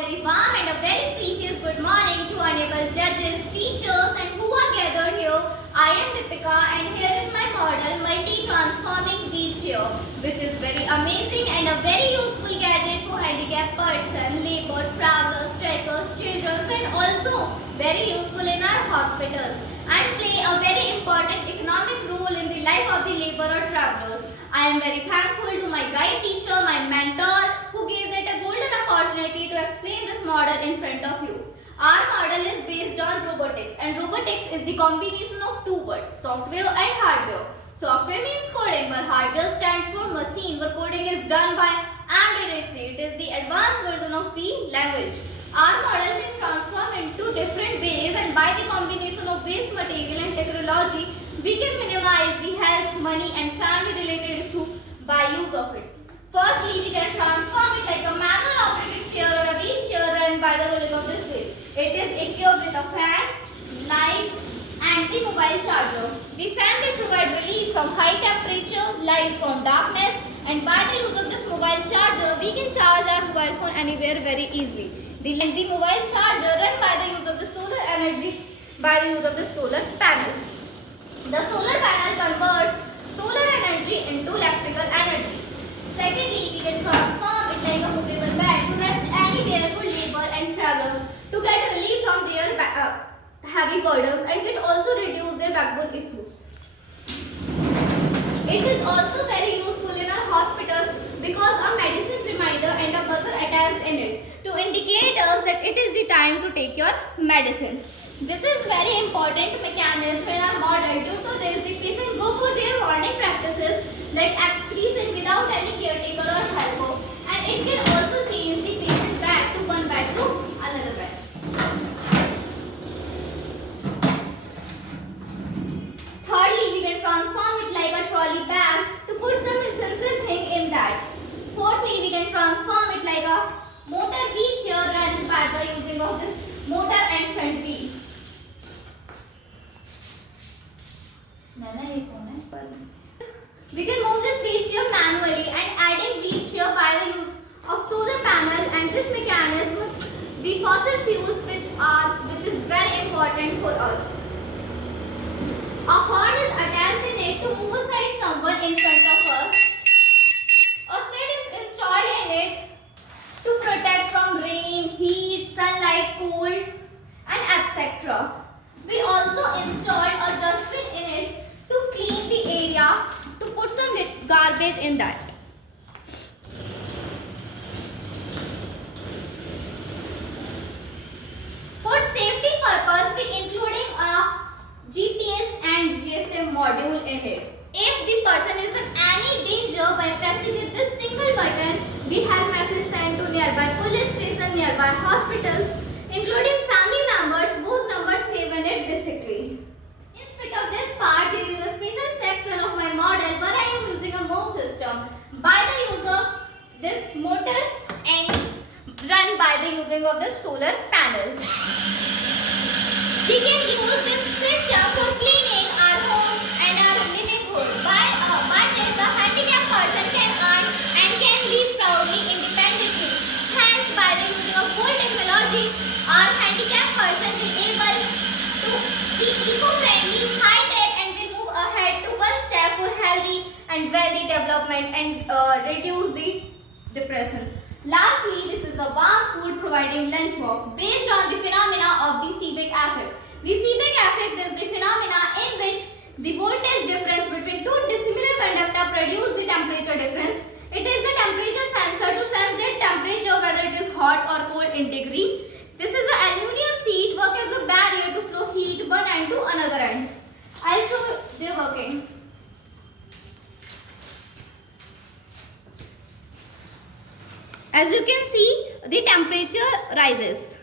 very warm and a very precious good morning to honorable judges, teachers and who are gathered here. I am Deepika and here is my model multi-transforming wheelchair, which is very amazing and a very useful gadget for handicapped person, labor, travelers, trekkers, children and also very useful in our hospitals and play a very important economic role in the life of the laborer travelers. I am very thankful to my guide teacher, my mentor, who gave that a golden opportunity to explain this model in front of you. Our model is based on robotics, and robotics is the combination of two words, software and hardware. Software means coding, where hardware stands for machine, where coding is done by embedded C. It is the advanced version of C language. Our model can transform into different ways, and by the combination of waste material and technology, we can minimize the health, money and family related issue by use of it. Firstly, we can transform it like a manual operated chair or a wheelchair run by the rolling of this wheel. It is equipped with a fan, light and the mobile charger. The fan will provide relief from high temperature, light from darkness, and by the use of this mobile charger, we can charge our mobile phone anywhere very easily. The mobile charger run by the use of the solar energy by the use of the solar panel. The solar panel converts solar energy into electrical energy. Secondly, we can transform it like a movable bed to rest anywhere for labor and travelers to get relief from their heavy burdens and can also reduce their backbone issues. It is also very useful in our hospitals because a medicine reminder and a buzzer attached in it to indicate us that it is the time to take your medicine. This is very important mechanism in our model. Due to this, the patient go for their morning practices like excretion without any caretaker or helper, and it can also change the patient back to one bed to another bed. Thirdly, we can transform it like a trolley bag to put some essential thing in that. Fourthly, we can transform it like a motor wheelchair run by the using of this motor and front wheel. We can move this wheelchair manually and adding wheelchair by the use of solar panel, and this mechanism the fossil fuels which is very important for us. A horn is attached in it to move aside someone in front of us. A seat is installed in it to protect from rain, heat, sunlight, cold and etc. We also installed a dustbin in it to clean the area, to put some garbage in that. For safety purpose, we including a GPS and GSM module in it. If the person is in any danger, by pressing with this single button, we have message sent to nearby police station, nearby hospitals, including family members, whose numbers save in it basically. In of this part, there is a special section of my model where I am using a move system by the use of this motor and run by the using of the solar panel. We can use this system for cleaning our home and our living hood. By this, a handicapped person can earn and can live proudly independently. Hence, by the using of good technology, our handicapped person will be able to be eco-friendly, high-tech and will move ahead to one step for healthy and wealthy development and reduce the depression. Lastly, this is a warm food providing lunchbox based on the phenomena of the Seebeck effect. The Seebeck effect is the phenomena in which the voltage difference between two dissimilar conductors produce the temperature difference. It is the temperature sensor to sense their temperature, whether it is hot or cold in degree. This is an aluminum sheet work as a barrier to flow heat one end to another end. Also, they are working. As you can see, the temperature rises.